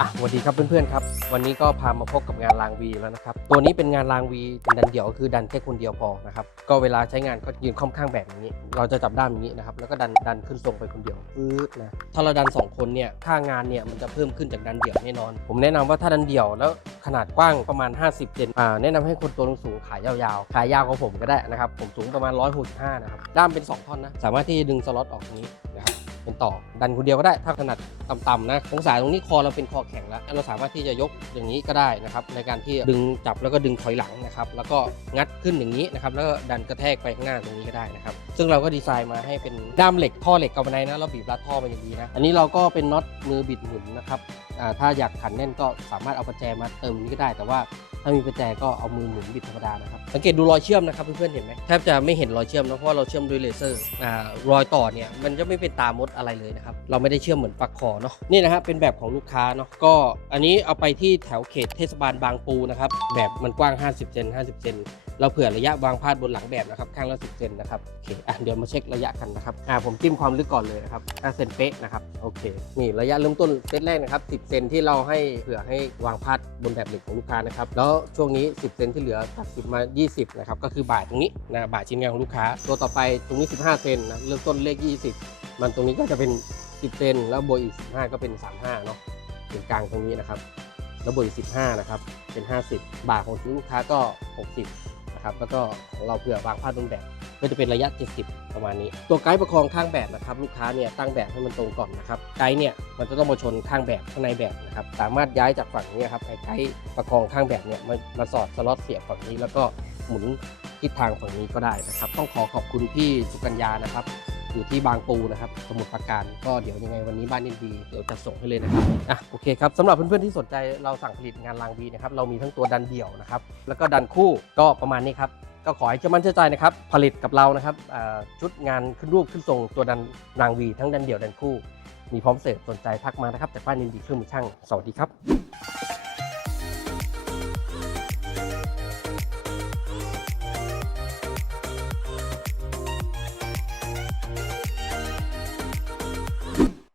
อะสวัสดีครับเพื่อนๆครับ วันนี้ก็พามาพบกับงานรางวีแล้วนะครับ ตัวนี้เป็นงานรางวีดันเดี่ยวก็คือดันแค่คนเดียวพอนะครับ ก็เวลาใช้งานก็ยืนค่อมข้างแบบนี้ เราจะจับด้ามอย่างนี้นะครับ แล้วก็ดันดันขึ้นทรงไปคนเดียวปื๊ดนะ ถ้าเราดันสองคนเนี่ย ค่างานเนี่ยมันจะเพิ่มขึ้นจากดันเดี่ยวแน่นอน ผมแนะนำว่าถ้าดันเดี่ยวแล้วขนาดกว้างประมาณ 50เซนอ่า แนะนำให้คนตัวสูงขายยาวๆ ขายยาวกว่าผมก็ได้นะครับ ผมสูงประมาณ 165 นะครับ ด้ามเป็น 2 ท่อนนะ สามารถที่จะดึงสล็อตออกตรงนี้นะครับ เป็นต่อ ดันคนเดียวก็ได้ถ้าขนาดต่ำๆนะองศาตรงนี้คอเราเป็นคอแข็งแล้ว เราสามารถที่จะยกอย่างนี้ก็ได้นะครับในการที่ดึงจับแล้วก็ดึงถอยหลังนะครับแล้วก็งัดขึ้นอย่างนี้นะครับแล้วก็ดันกระแทกไปข้างหน้าตรงนี้ก็ได้นะครับซึ่งเราก็ดีไซน์มาให้เป็นด้ามเหล็กท่อเหล็กกาวไนนะเราบีบรัดท่อมาอย่างดีนะอันนี้เราก็เป็นน็อตมือบิดหมุนนะครับถ้าอยากขันแน่นก็สามารถเอาประแจมาเติมนี้ก็ได้ แต่ว่า ถ้ามีประแจก็เอามือหมุนบิดธรรมดานะครับ สังเกตดูรอยเชื่อมนะครับเพื่อนๆเห็นไหมแทบจะไม่เห็นรอยเชื่อมนะเพราะเราเชื่อมด้วยเลเซอร์อ่ารอยต่อเนี่ยมันจะไม่เป็นตามดอะไรเลยนะครับเราไม่ได้เชื่อมเหมือนปลั๊กคอเนาะนี่นะครับเป็นแบบของลูกค้าเนาะก็อันนี้เอาไปที่แถวเขตเทศบาลบางปูนะครับแบบมันกว้าง 50เซน50เซนเราเผื่อระยะวางพาดบนหลังแบบนะครับข้างละ10เซนนะครับโอเคอะเดี๋ยวมาเช็คระยะกันนะครับอ่าผมจิ้มความลึกก่อนเลยนะครับ5เซนเป๊ะนะครับโอเคนี่ระยะเริ่มต้นเซตแรกนะครับ10เซนที่เราให้เผื่อให้วางพาดบนแบบเหล็กของลูกค้านะครับแล้วช่วงนี้ 10 เซนที่เหลือตัดสิบมา 20 นะครับ ก็คือบาทตรงนี้นะบาทชิ้นงานของลูกค้า ตัวต่อไปตรงนี้ 15 เซนนะเริ่มต้นเลข 20 มันตรงนี้ก็จะเป็น 10 เซนแล้วบวกอีก 15 ก็เป็น 35 เนาะถึงกลางตรงนี้นะครับ แล้วบวกอีก 15 นะครับ เป็น 50 บาทของลูกค้าก็ 60 นะครับ แล้วก็ของเราเผื่อวางพาดบนแบบ ก็จะเป็นระยะ 70 ประมาณนี้ ตัวไกด์ประคองข้างแบบนะครับ ลูกค้าเนี่ยตั้งแบบให้มันตรงก่อนนะครับไกด์เนี่ยมันจะต้องมาชนข้างแบบข้างในแบบนะครับสามารถย้ายจากฝั่งนี้ครับไอ้ไกด์ประคองข้างแบบเนี่ยมามาสอดสล็อตเสียบฝั่งนี้แล้วก็หมุนทิศทางฝั่งนี้ก็ได้นะครับ ต้องขอขอบคุณพี่สุกัญญานะครับอยู่ที่บางปูนะครับ สมุทรปราการก็เดี๋ยวยังไงวันนี้บ้านยินดีเดี๋ยวจะส่งให้เลยนะครับอะโอเคครับสำหรับเพื่อนๆที่สนใจเราสั่งผลิตงานรางบีนะครับเรามีทั้งตัวดันเดี่ยวนะครับแล้วก็ดันคู่ก็ประมาณนี้ครับ ก็ขอให้เชื่อมั่นเชื่อใจนะครับ ผลิตกับเรานะครับชุดงานขึ้นรูปขึ้นทรงตัวดันรางวีทั้งดันเดี่ยวดันคู่ มีพร้อมเสิร์ฟสนใจทักมานะครับจากบ้านนินดีเครื่องมือช่าง สวัสดีครับ